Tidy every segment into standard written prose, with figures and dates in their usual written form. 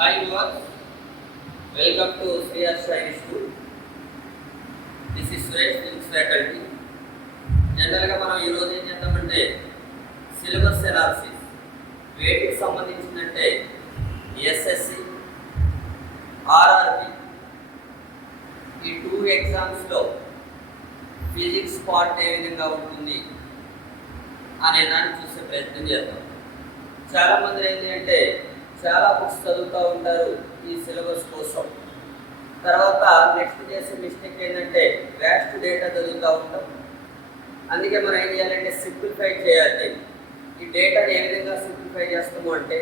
Hi viewers, welcome to Sri Ashwini School. This is Suresh, Physics faculty. జనరల్గా మనం ఈరోజు ఏం చేద్దామంటే సిలబస్ ఎనాలిసిస్ వేటికి సంబంధించిందంటే ఎస్ఎస్సి, ఆర్ఆర్బి ఈ 2 ఎగ్జామ్స్లో ఫిజిక్స్ పార్ట్ ఏ విధంగా ఉంటుంది అనే దాన్ని చూసే ప్రయత్నం చేద్దాం. చాలామంది ఏంటి అంటే చాలా బుక్స్ చదువుతూ ఉంటారు ఈ సిలబస్ కోసం. తర్వాత నెక్స్ట్ చేసే మిస్టేక్ ఏంటంటే వ్యాస్ట్ డేటా చదువుతూ ఉంటాం. అందుకే మనం ఏం చేయాలంటే సింప్లిఫై చేయాలి. ఈ డేటాని ఏ విధంగా సింప్లిఫై చేస్తాము అంటే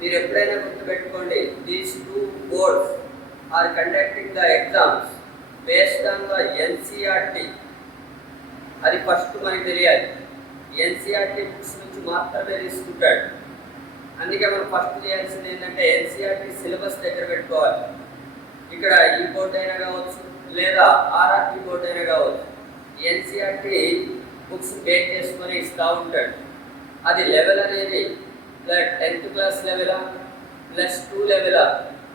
మీరు ఎప్పుడైనా గుర్తుపెట్టుకోండి, these 2 boards are conducting the exams based on the NCERT. అది ఫస్ట్ మనకి తెలియాలి. ఎన్సీఆర్టీ బుక్స్ నుంచి మాత్రమే తీసుకుంటాడు. అందుకే మనం ఫస్ట్ చేయాల్సింది ఏంటంటే ఎన్సీఆర్టీ సిలబస్ దగ్గర పెట్టుకోవాలి. ఇక్కడ ఈ బోర్డు అయినా కావచ్చు లేదా ఆర్ఆర్టీ బోర్డు అయినా కావచ్చు, ఎన్సీఆర్టీ బుక్స్ బేస్ చేసుకొని ఇస్తూ ఉంటాడు. అది లెవెల్ అనేది 10th క్లాస్ లెవెలా +2 లెవెలా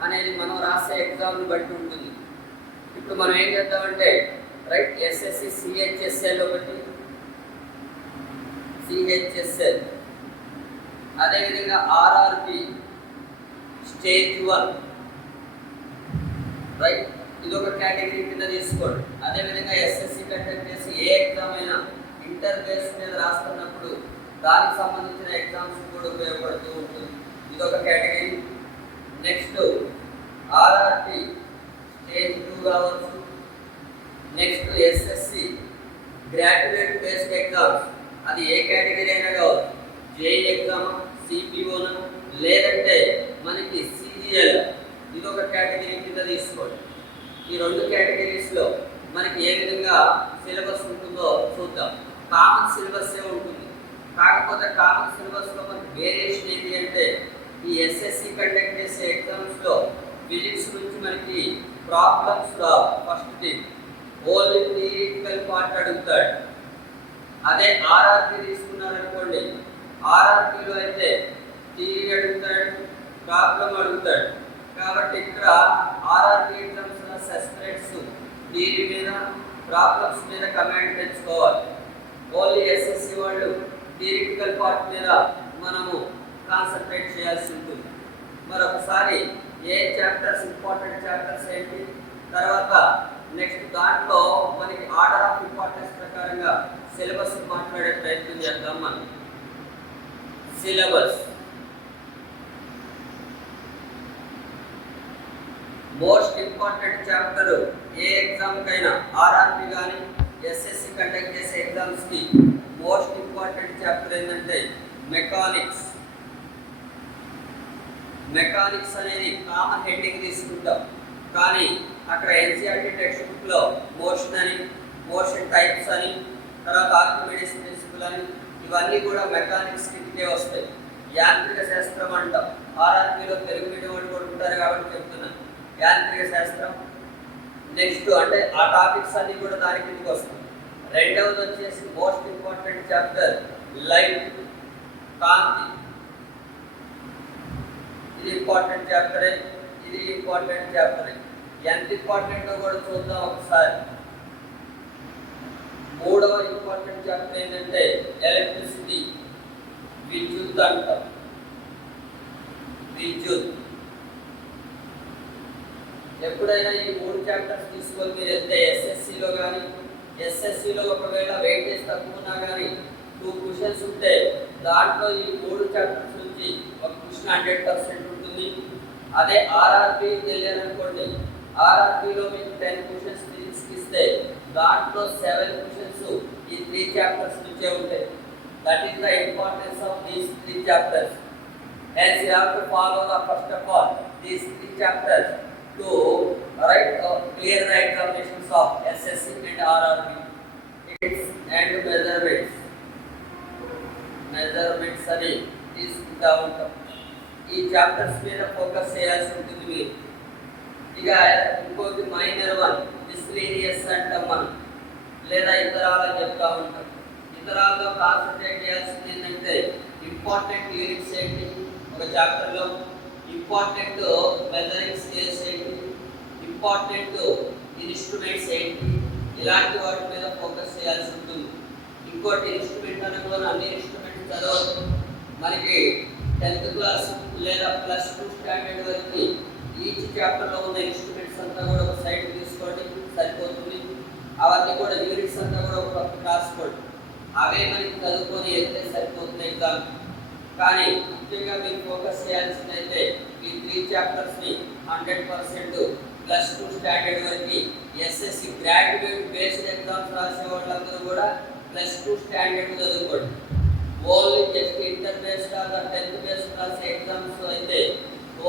అనేది మనం రాసే ఎగ్జామ్ని బట్టి ఉంటుంది. ఇప్పుడు మనం ఏం చేద్దామంటే రైట్ ఎస్ఎస్సి సిహెచ్ఎస్ఎల్ ఒకటి, సిహెచ్ఎస్ఎల్, అదేవిధంగా ఆర్ఆర్బి స్టేజ్ 1 రైట్, ఇదొక కేటగిరీ కింద తీసుకోండి. అదేవిధంగా ఎస్ఎస్సి కండక్ట్ చేసి ఏ ఎగ్జామ్ అయినా ఇంటర్ బేస్ మీద రాస్తున్నప్పుడు దానికి సంబంధించిన ఎగ్జామ్స్ కూడా ఉపయోగపడుతూ ఉంటుంది. ఇదొక కేటగిరీ. నెక్స్ట్ ఆర్ఆర్బి స్టేజ్ 2 కావచ్చు. Next SSC graduate based exams, అది ఏ కేటగిరీ అయినా కావచ్చు, జేఈ ఎగ్జామ్, సిపిఓనా, లేదంటే మనకి సిజిఎల్, ఇదొక కేటగిరీ కింద తీసుకోండి. ఈ 2 కేటగిరీస్లో మనకి ఏ విధంగా సిలబస్ ఉంటుందో చూద్దాం. కామన్ సిలబస్సే ఉంటుంది. కాకపోతే కామన్ సిలబస్లో మనకి వేరియేషన్ ఏంటి అంటే ఈ ఎస్ఎస్సి కండక్ట్ చేసే ఎగ్జామ్స్లో ఫిజిక్స్ నుంచి మనకి ప్రాబ్లమ్స్ రావు. First thing only theoretical part అడుగుతాడు. అదే ఆర్ఆర్బి తీసుకున్నారనుకోండి, ఆర్ఆర్బిలో అయితే థియరీ అడుగుతాడు, ప్రాబ్లం అడుగుతాడు. కాబట్టి ఇక్కడ ఆర్ఆర్బి ఎగ్జామ్స్ సస్పెక్ట్స్ థియరీ మీద ప్రాబ్లమ్స్ మీద కమాండ్ తెచ్చుకోవాలి. ఓన్లీ ఎస్ఎస్సి వాళ్ళు థియరిటికల్ పార్ట్ మీద మనము కాన్సన్ట్రేట్ చేయాల్సి ఉంటుంది. మరొకసారి ఏ చాప్టర్స్ ఇంపార్టెంట్ చాప్టర్స్ ఏంటి, తర్వాత నెక్స్ట్ దాంట్లో మనకి ఆర్డర్ ఆఫ్ ఇంపార్టెన్స్ ప్రకారంగా సిలబస్ మాట్లాడే ప్రయత్నం చేద్దాం. మనం సిలబస్ మోస్ట్ ఇంపార్టెంట్ చాప్టర్ ఏ ఎగ్జామ్ కైనా, ఆర్ఆర్బి కానీ ఎస్ఎస్సి కండక్ట్ చేసే ఎగ్జామ్స్కి మోస్ట్ ఇంపార్టెంట్ చాప్టర్ ఏంటంటే మెకానిక్స్. మెకానిక్స్ అనేది కామన్ హెడ్డింగ్ తీసుకుంటాం, కానీ అక్కడ ఎన్సీఆర్టీ టెక్స్ట్ బుక్లో మోషన్ అని, మోషన్ టైప్స్ అని, తర్వాత ఆర్కిమిడిస్ ప్రిన్సిపల్ అని, ఇవన్నీ కూడా మెకానిక్స్ కిందకే వస్తాయి. యాంత్రిక శాస్త్రం అంటాం. ఆర్ఆర్బిలో తెలుగు మీడియం వాళ్ళు కూడా ఉంటారు కాబట్టి చెప్తున్నాను. యాంత్రిక శాస్త్రం నెక్స్ట్ అంటే ఆ టాపిక్స్ అన్నీ కూడా దాని కిందకి వస్తాయి. రెండవది వచ్చేసి మోస్ట్ ఇంపార్టెంట్ చాప్టర్ లైట్, కాంతి. ఇది ఇంపార్టెంట్ చాప్టరే, ఇది ఇంపార్టెంట్ చాప్టరే. ఎంత ఇంపార్టెంటో కూడా చూద్దాం ఒకసారి. మూడవ ఇంపార్టెంట్ చాప్టర్ ఏంటంటే ఎలక్ట్రిసిటీ, విద్యుత్ అంటాం. విద్యుత్ ఎప్పుడైనా ఈ 3 చాప్టర్స్ తీసుకొని మీరు వెళ్తే ఎస్ఎస్సిలో కానీ, ఎస్ఎస్సిలో ఒకవేళ వెయిటేజ్ తక్కువ ఉన్నా కానీ 2 క్వశ్చన్స్ ఉంటే దాంట్లో ఈ 3 చాప్టర్స్ నుంచి ఒక క్వశ్చన్ 100% ఉంటుంది. అదే ఆర్ఆర్బి వెళ్ళారనుకోండి, ఆర్ఆర్బిలో మీకు 10 క్వశ్చన్స్ ఫిజిక్స్కి ఇస్తే దాంట్లో 7 క్వశ్చన్స్ ఈ 3 చాప్టర్స్ నుంచే ఉంటాయి. That is the importance of these 3 chapters. Hence you have to follow the first of all these 3 chapters to clear the examinations of SSC and RRB. It's and measurements అని తీసుకుంటా ఉంటాం. ఈ chapters మీద focus చేయాల్సి ఉంటుంది మీరు. ఇక ఇంకోటి మైనర్ 1 మిస్లీనియస్ అంటాం మనం, లేదా ఇతరాలని చెప్తా ఉంటాం. ఇతరాల్లో కాన్సన్ట్రేట్ చేయాల్సింది ఏంటంటే ఇంపార్టెంట్ యూనిట్స్ ఏంటి ఒక చాప్టర్లో, ఇంపార్టెంట్ మెజరింగ్ స్కేల్స్ ఏంటి, ఇంపార్టెంట్ ఇన్స్ట్రుమెంట్స్ ఏంటి, ఇలాంటి వాటి మీద ఫోకస్ చేయాల్సి ఉంటుంది. ఇంకోటి ఇన్స్ట్రుమెంట్ అనగా అన్ని ఇన్స్ట్రుమెంట్స్ చదవద్దు. మనకి 10th క్లాస్ లేదా +2 స్టాండర్డ్ వరకు ఈచ్ చాప్టర్లో ఉన్న ఇన్స్ట్రుమెంట్స్ అంతా కూడా ఒక సైడ్ తీసుకోండి, సరిపోతుంది. అవన్నీ కూడా యూనిట్స్ అంతా కూడా ఒక పక్కన రాసుకోండి. అవే మనకి చదువుకొని వెళ్తే సరిపోతుంది ఎగ్జామ్. కానీ ముఖ్యంగా మీరు ఫోకస్ చేయాల్సిందైతే ఈ 3 చాప్టర్స్ని 100% +2 స్టాండర్డ్ వరకు ఎస్ఎస్సి గ్రాడ్యుయేట్ బేస్డ్ ఎగ్జామ్స్ రాసే వాళ్ళందరూ కూడా +2 స్టాండర్డ్ చదువుకోండి. Only just inter based or 10th based రాసే ఎగ్జామ్స్ అయితే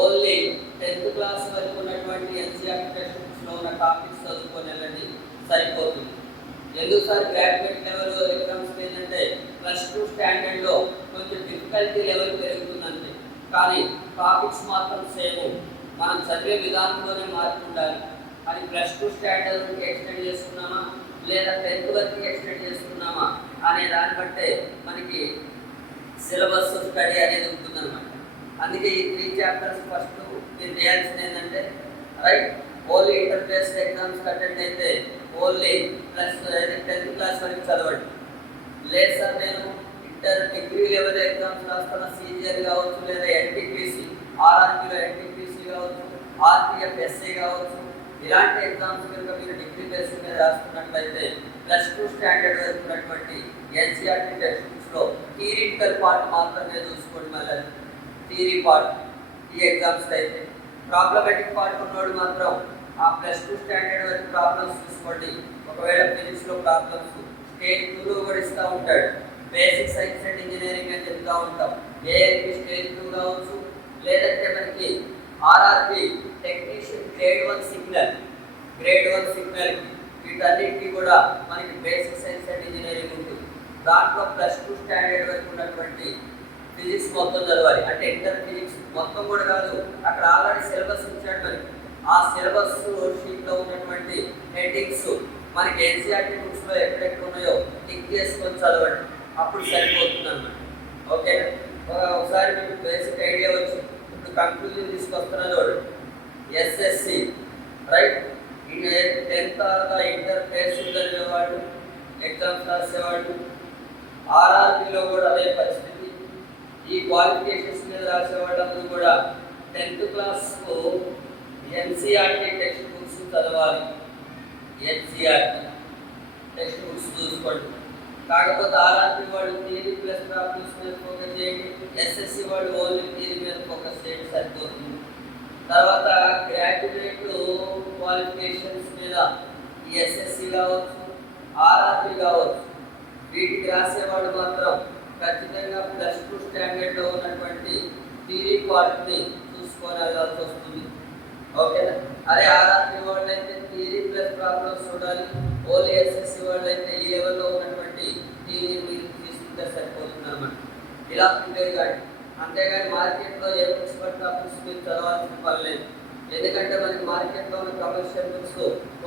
ఓన్లీ 10th క్లాస్ వరకు ఉన్నటువంటి ఎన్సీఆర్టీ టెక్స్ట్ బుక్స్లో ఉన్న టాపిక్స్ చదువుకొని వెళ్ళండి, సరిపోతుంది. ఎందుకు సార్ గ్రాడ్యుయేట్ లెవెల్ ఎగ్జామ్స్ ఏంటంటే +2 స్టాండర్డ్లో కొంచెం డిఫికల్టీ లెవెల్ పెరుగుతుందంటే, కానీ టాపిక్స్ మాత్రం సేమ్. మనం చదివే విధానంలోనే మార్పు ఉండాలి. అది +2 స్టాండర్డ్ వరకు ఎక్స్టెండ్ చేసుకున్నామా లేదా 10th వరకు ఎక్స్టెండ్ చేసుకున్నామా అనే దాన్ని బట్టే మనకి సిలబస్ స్టడీ అనేది ఉంటుందన్నమాట. అందుకే ఈ 3 చాప్టర్స్ ఫస్ట్ మీరు చేయాల్సింది ఏంటంటే right only inter based exams attend అయితే ఓన్లీ 10th క్లాస్ వరకు చదవండి. లేదు సార్ నేను ఇంటర్ డిగ్రీ లెవెల్ ఎగ్జామ్స్ రాస్తున్న సీనియర్ కావచ్చు, లేదా ఎన్టీపీసీ ఆర్ఆర్బీలో ఎన్టీపీసీ కావచ్చు, ఆర్పిఎఫ్ ఎస్ఏ కావచ్చు, ఇలాంటి ఎగ్జామ్స్ కనుక మీరు డిగ్రీ బేస్ మీద రాస్తున్నట్లయితే +2 స్టాండర్డ్ వరకు ఉన్నటువంటి ఎన్సీఆర్టీ టెక్స్ట్ బుక్స్లో థియరిటికల్ పార్ట్ మాత్రమే చూసుకోండి. మళ్ళీ థియరీ పార్ట్ ఈ ఎగ్జామ్స్లో అయితే ప్రాబ్లమేటిక్ పార్ట్ ఉన్నోడు మాత్రం ఆ +2 స్టాండర్డ్ వరకు ప్రాబ్లమ్స్ చూసుకోండి. ఒకవేళ ఫిజిక్స్లో ప్రాబ్లమ్స్ స్టేజ్ 2లో కూడా ఇస్తూ ఉంటాడు. బేసిక్ సైన్స్ అండ్ ఇంజనీరింగ్ అని చెప్తూ ఉంటాం. ఏఎల్పి స్టేజ్ 2 కావచ్చు, లేదంటే మనకి ఆర్ఆర్పి టెక్నీషియన్ గ్రేడ్ 1 సిగ్నల్ వీటన్నిటికీ కూడా మనకి బేసిక్ సైన్స్ అండ్ ఇంజనీరింగ్ ఉంటుంది. దాంట్లో +2 స్టాండర్డ్ వరకు ఉన్నటువంటి ఫిజిక్స్ మొత్తం చదవాలి. అంటే ఇంటర్ ఫిజిక్స్ మొత్తం కూడా కాదు, అక్కడ ఆల్రెడీ సిలబస్ ఇచ్చాడు మనకి. ఆ సిలబస్ షీట్లో ఉన్నటువంటి హెడ్డింగ్స్ మనకి ఎన్సీఆర్టీ బుక్స్లో ఎక్కడెక్కడ ఉన్నాయో టిక్ చేసుకొని చదవండి, అప్పుడు సరిపోతుంది అన్నమాట. ఓకే, ఒకసారి మీకు బేసిక్ ఐడియా వచ్చి ఇప్పుడు కంక్లూజన్ తీసుకొస్తున్నా చూడండి. SSC right 10th inter base చదివేవాడు ఎగ్జామ్స్ రాసేవాడు, ఆర్ఆర్బీలో కూడా అదే పరిస్థితి. ఈ క్వాలిఫికేషన్స్ మీద రాసే వాళ్ళందరూ కూడా 10th క్లాస్కు ఎన్సీఆర్టీ టెక్స్ట్ బుక్స్ చదవాలి. ఎన్సీఆర్టీ టెక్స్ట్ బుక్స్ చూసుకోండి. కాకపోతే ఆర్ఆర్బీ వాళ్ళు థియరీ ప్లస్ ప్రాబ్లమ్స్ మీద ఫోకస్ చేయండి, ఎస్ఎస్సి వాళ్ళు ఓన్లీ థియరీ మీద ఫోకస్ చేయండి, సరిపోతుంది. తర్వాత గ్రాడ్యుయేట్ క్వాలిఫికేషన్స్ మీద ఎస్ఎస్సి కావచ్చు, ఆర్ఆర్బీ కావచ్చు, వీటికి రాసేవాళ్ళు మాత్రం ఖచ్చితంగా +2 స్టాండర్డ్లో ఉన్నటువంటి థియరీ పార్ట్ని చూసుకొని వెళ్ళాల్సి వస్తుంది. ఓకేనా? అదే ఆర్ఆర్బీ వాళ్ళు అయితే థియరీ ప్లస్ ప్రాబ్లమ్స్ చూడాలి. ఓన్లీ ఎస్ఎస్సి వాళ్ళు అయితే ఈ లెవెల్లో ఉన్నటువంటి థియరీ మీరు తీసుకుంటే సరిపోతుంది అన్నమాట. ఇలా ప్రిపేర్ కాండి. అంతేగాని మార్కెట్లో ఏ బుక్స్ పడితే ఆ బుక్స్ మీరు చదవాల్సిన పని లేదు. ఎందుకంటే మనకి మార్కెట్లో ఉన్న కమర్షియల్ బుక్స్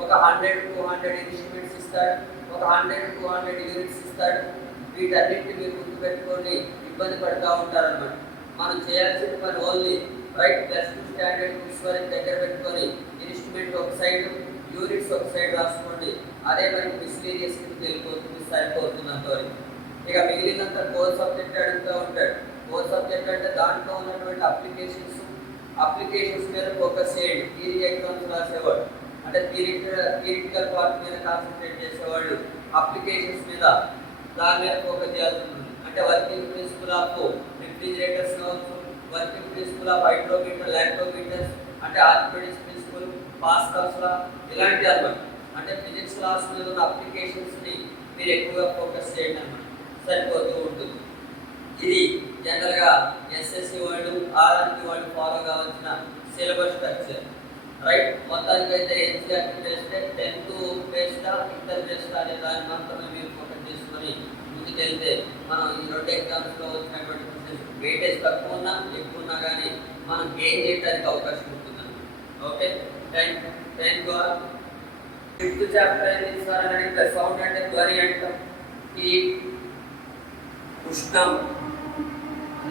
ఒక 100-200 ఇన్స్ట్రుమెంట్స్ ఇస్తాడు, ఒక 100-200 యూనిట్స్ ఇస్తాడు. వీటన్నిటిని మీరు గుర్తుపెట్టుకొని ఇబ్బంది పడుతూ ఉంటారన్నమాట. మనం చేయాల్సిన పని ఓన్లీ రైట్ +2 స్టాండర్డ్ బుక్స్ వరకు దగ్గర పెట్టుకొని ఇన్స్ట్రుమెంట్ ఒక సైడ్, యూనిట్స్ ఒక సైడ్ రాసుకోండి. అదే మనకి మిస్లీనియస్ కిందకి వెళ్ళిపోతుంది, సరిపోతుంది అంతవరకు. ఇక మిగిలినంత కోర్ సబ్జెక్ట్ అడుగుతూ ఉంటాడు. కోర్ సబ్జెక్ట్ అంటే దాంట్లో ఉన్నటువంటి అప్లికేషన్స్ మీద ఫోకస్ చేయండి. థియరీ ఎగ్జామ్స్ రాసేవాడు అంటే థియరిటికల్ పార్ట్ మీద కాన్సన్ట్రేట్ చేసేవాళ్ళు అప్లికేషన్స్ మీద దాని మీద ఫోకస్ చేయాల్సి ఉంటుంది. అంటే వర్కింగ్ ప్రిన్సిపల్ ఆఫ్ రిఫ్రిజిరేటర్స్ కావచ్చు, వర్కింగ్ ప్రిన్సిపల్ ఆఫ్ హైడ్రోమీటర్, లాక్టోమీటర్స్, అంటే ఆర్కిమెడిక్స్ ప్రిన్సిపల్, పాస్కల్స్ లా, ఇలాంటి అన్నమాట. అంటే ఫిజిక్స్ లాస్ మీద ఉన్న అప్లికేషన్స్ని మీరు ఎక్కువగా ఫోకస్ చేయండి అన్నమాట, సరిపోతూ ఉంటుంది. ఇది జనరల్గా ఎస్ఎస్సి వాళ్ళు, ఆర్ఆర్బీ వాళ్ళు ఫాలో కావాల్సిన సిలబస్ స్ట్రక్చర్ రైట్. మొత్తానికి అయితే ఎన్సీఆర్టీ చేస్తే 10th బేస్డా ఇంటర్ బేస్డా అనే దాన్ని మాత్రమే మీరు ఫోకస్ చేసుకొని ముందుకెళ్తే మనం ఈ 2 ఎగ్జామ్స్లో వచ్చినటువంటి వెయిటేజ్ తక్కువ ఉన్నా ఎక్కువ ఉన్నా కానీ మనం గెయిన్ చేయడానికి అవకాశం ఉంటుందండి. Okay, thank you. 5th chapter ఏంటి సార్ అని అడిగితే సౌండ్ అంటే ధ్వని అంటాం, హీట్, ఉష్ణం.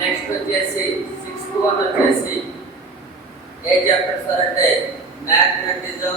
నెక్స్ట్ వచ్చేసి 6th వన్ వచ్చేసి ఏ చాప్టర్ సార్ అంటే మ్యాగ్నెటిజం,